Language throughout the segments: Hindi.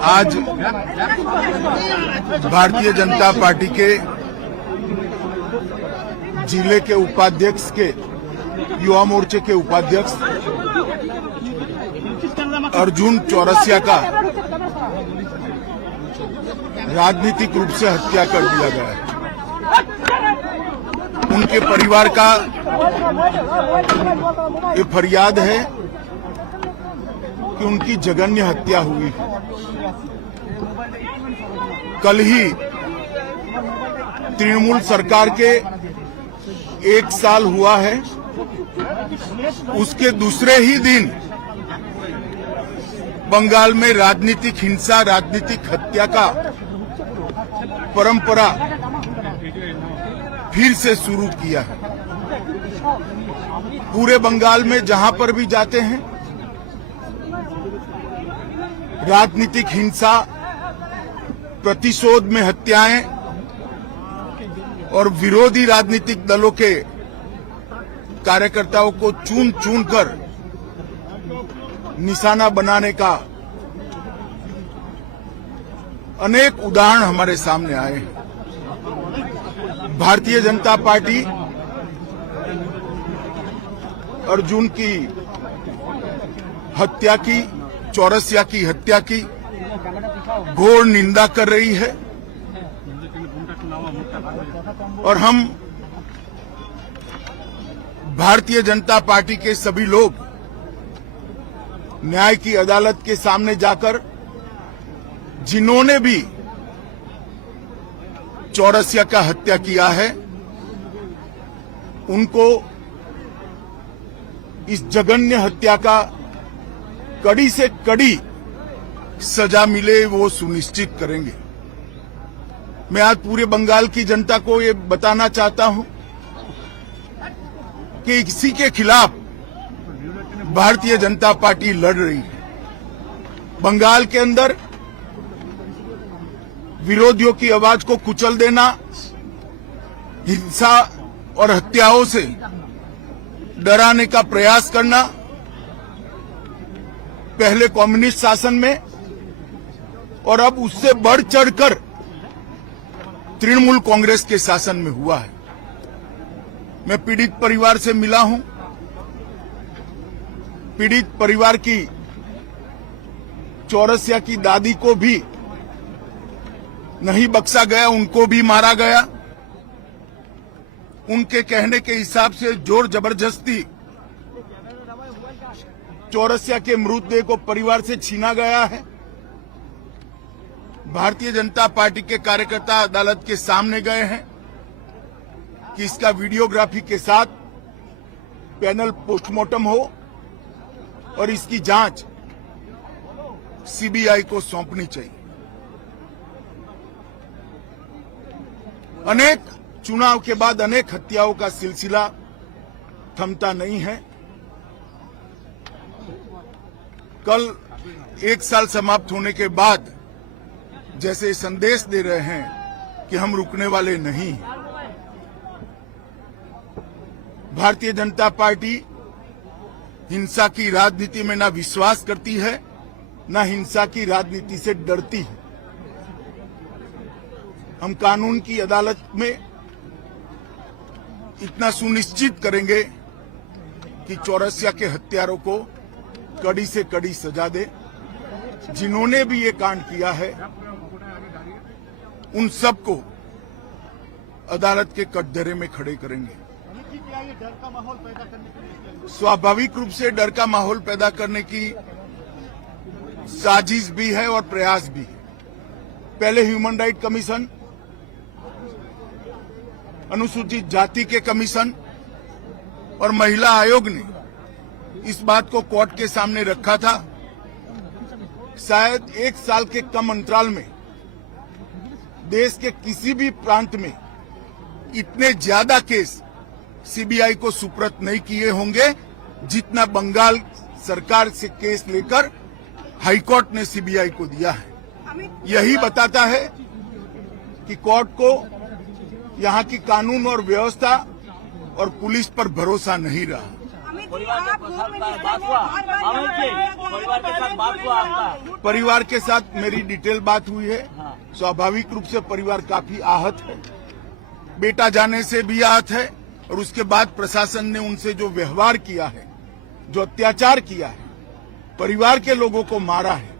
आज भारतीय जनता पार्टी के जिले के उपाध्यक्ष के युवा मोर्चे के उपाध्यक्ष अर्जुन चौरसिया का राजनीतिक रूप से हत्या कर दिया गया है। उनके परिवार का ये फरियाद है कि उनकी जघन्य हत्या हुई है। कल ही तृणमूल सरकार के 1 साल हुआ है, उसके दूसरे ही दिन बंगाल में राजनीतिक हिंसा, राजनीतिक हत्या का परंपरा फिर से शुरू किया है। पूरे बंगाल में जहां पर भी जाते हैं राजनीतिक हिंसा, प्रतिशोध में हत्याएं और विरोधी राजनीतिक दलों के कार्यकर्ताओं को चुन चुन कर निशाना बनाने का अनेक उदाहरण हमारे सामने आए हैं। भारतीय जनता पार्टी अर्जुन की हत्या की, चौरसिया की हत्या की घोर निंदा कर रही है और हम भारतीय जनता पार्टी के सभी लोग न्याय की अदालत के सामने जाकर जिन्होंने भी चौरसिया का हत्या किया है उनको इस जघन्य हत्या का कड़ी से कड़ी सजा मिले वो सुनिश्चित करेंगे। मैं आज पूरे बंगाल की जनता को ये बताना चाहता हूं कि इसी के खिलाफ भारतीय जनता पार्टी लड़ रही है। बंगाल के अंदर विरोधियों की आवाज को कुचल देना, हिंसा और हत्याओं से डराने का प्रयास करना पहले कम्युनिस्ट शासन में और अब उससे बढ़ चढ़कर तृणमूल कांग्रेस के शासन में हुआ है। मैं पीड़ित परिवार से मिला हूं। पीड़ित परिवार की चौरसिया की दादी को भी नहीं बख्शा गया, उनको भी मारा गया। उनके कहने के हिसाब से जोर जबरदस्ती चौरसिया के मृतदेह को परिवार से छीना गया है। भारतीय जनता पार्टी के कार्यकर्ता अदालत के सामने गए हैं कि इसका वीडियोग्राफी के साथ पैनल पोस्टमार्टम हो और इसकी जांच सीबीआई को सौंपनी चाहिए। अनेक चुनाव के बाद अनेक हत्याओं का सिलसिला थमता नहीं है। कल 1 साल समाप्त होने के बाद जैसे संदेश दे रहे हैं कि हम रुकने वाले नहीं हैं। भारतीय जनता पार्टी हिंसा की राजनीति में ना विश्वास करती है, ना हिंसा की राजनीति से डरती है। हम कानून की अदालत में इतना सुनिश्चित करेंगे कि चौरसिया के हत्यारों को कड़ी से कड़ी सजा दे। जिन्होंने भी ये कांड किया है उन सबको अदालत के कटघरे में खड़े करेंगे। स्वाभाविक रूप से डर का माहौल पैदा करने की साजिश भी है और प्रयास भी है। पहले ह्यूमन राइट कमीशन, अनुसूचित जाति के कमीशन और महिला आयोग ने इस बात को कोर्ट के सामने रखा था। शायद 1 साल के कम अंतराल में देश के किसी भी प्रांत में इतने ज्यादा केस सीबीआई को सुपुर्द नहीं किए होंगे जितना बंगाल सरकार से केस लेकर हाईकोर्ट ने सीबीआई को दिया है। यही बताता है कि कोर्ट को यहाँ की कानून और व्यवस्था और पुलिस पर भरोसा नहीं रहा। परिवार के साथ बात हुआ परिवार के साथ बात हुआ आपका? परिवार के साथ मेरी डिटेल बात हुई है। हाँ। स्वाभाविक रूप से परिवार काफी आहत है, बेटा जाने से भी आहत है, और उसके बाद प्रशासन ने उनसे जो व्यवहार किया है, जो अत्याचार किया है, परिवार के लोगों को मारा है,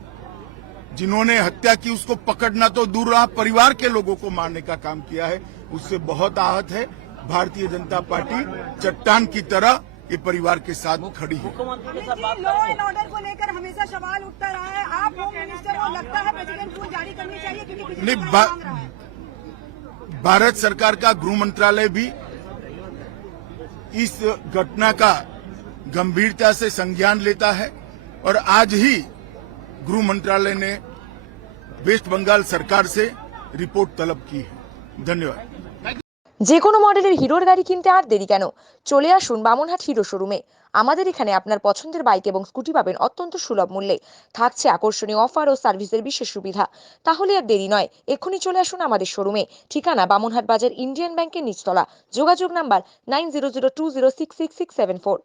जिन्होंने हत्या की उसको पकड़ना तो दूर रहा, परिवार के लोगों को मारने का काम किया है, उससे बहुत आहत है। भारतीय जनता पार्टी चट्टान की तरह ये परिवार के साथ खड़ी है। मुख्यमंत्री के साथ बात लॉ एंड ऑर्डर को लेकर हमेशा सवाल उठता रहा है। आप होम मिनिस्टर को लगता है प्रेसिडेंट रूल जारी करनी चाहिए क्योंकि किसी नहीं, को मांग रहा है। भारत सरकार का गृह मंत्रालय भी इस घटना का गंभीरता से संज्ञान लेता है, और आज ही गृह मंत्रालय ने वेस्ट बंगाल सरकार से रिपोर्ट तलब की है। धन्यवाद। যে কোনো মডেলের হিরোর গাড়ি কিনতে আর দেরি কেন, চলে আসুন বামনহাট হিরো শোরুমে। আমাদের এখানে আপনার পছন্দের বাইক এবং স্কুটি পাবেন অত্যন্ত সুলভ মূল্যে, থাকছে আকর্ষণীয় অফার ও সার্ভিসের বিশেষ সুবিধা। তাহলে আর দেরি নয়, এক্ষুনি চলে আসুন আমাদের শোরুমে। ঠিকানা বামনহাট বাজার, ইন্ডিয়ান ব্যাংকের নিচতলা। যোগাযোগ নাম্বার 9002066674।